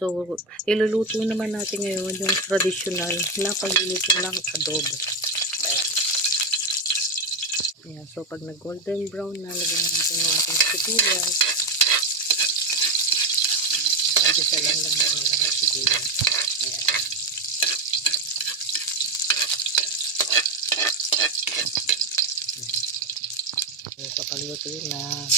So, iluluto naman natin ngayon yung traditional na pagluluto ng adobo. Ayan. So, pag nag-golden brown na, lagyan natin ng ating sibuyas. Isa lang ng bawang sibuyas. Ayan. So, kapag luto na,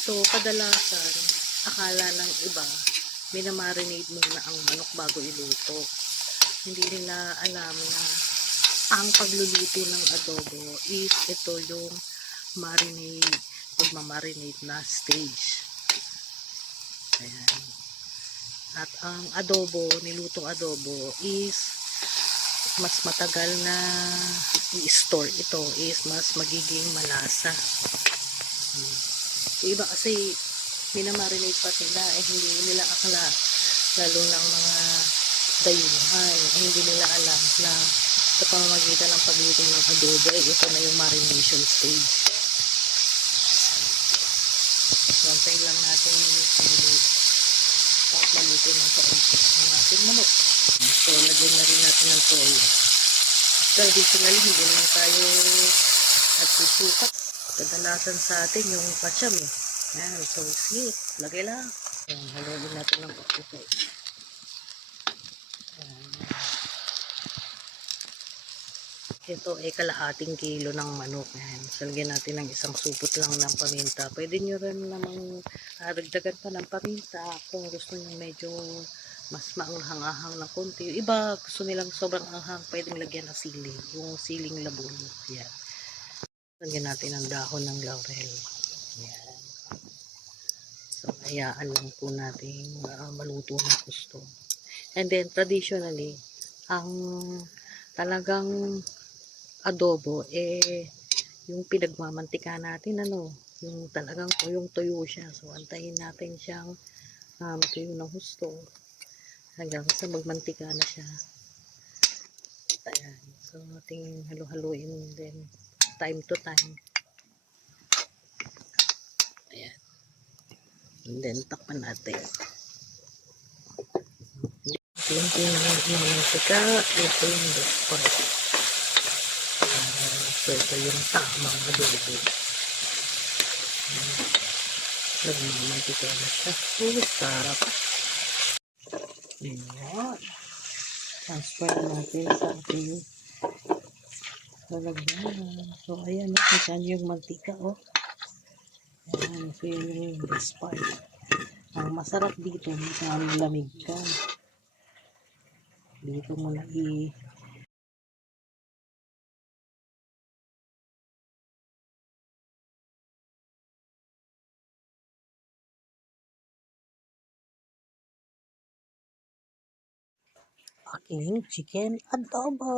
so, kadalasan, akala ng iba, minamarinate muna ang manok bago iluto. Hindi nila alam na ang pagluluto ng adobo is ito yung pagmamarinate na stage. Ayan. At ang adobo, nilutong adobo is mas matagal na i-store ito, is mas magiging malasa. Iba kasi minamarinate pa sila, hindi nila akala, lalo ng mga dayuhan, hindi nila alam na sa pamamagitan ng pagluto ng adobo, ito na yung marination stage. Bantayin lang natin at maluto ng kaunti ang ating manok. So, lagyan na rin natin ng toyo. Traditionally, hindi naman tayo nagsusukat. Kadalasan sa atin yung pacham eh. Yan, so sweet. Lagay lang. Yan, haluin natin ng kaunti. Ito ay kalahating kilo ng manok. Yan. So, lagyan natin ng isang supot lang ng paminta. Pwede nyo rin namang dagdagan pa ng paminta kung gusto nyo medyo mas maanghang-ahang ng konti. Yung iba gusto nilang sobrang anghang, pwedeng lagyan ng sili. Yung siling labon. Yan. Lagyan natin ang dahon ng laurel. Yan. So, hayaan lang po natin maluto ng gusto. And then, traditionally, ang talagang adobo, yung pinagmamantika natin, yung talagang yung tuyo siya. So, antayin natin siyang tuyo ng husto hanggang sa magmantika na siya. Ayan. So, ating halu-haluin din time to time. Ayan. And then, takpan natin. Ito yung mantika, ito yung despat. So, ito yung tamang adobo. Nagmamantika na siya. Sarap. Ayan. Transfer natin sa ating lalagyan. So, ayan, saan yung mantika, oh. Ayan, so yun yung best part. Ang masarap dito, lamig ka. Dito mo na aking chicken adobo.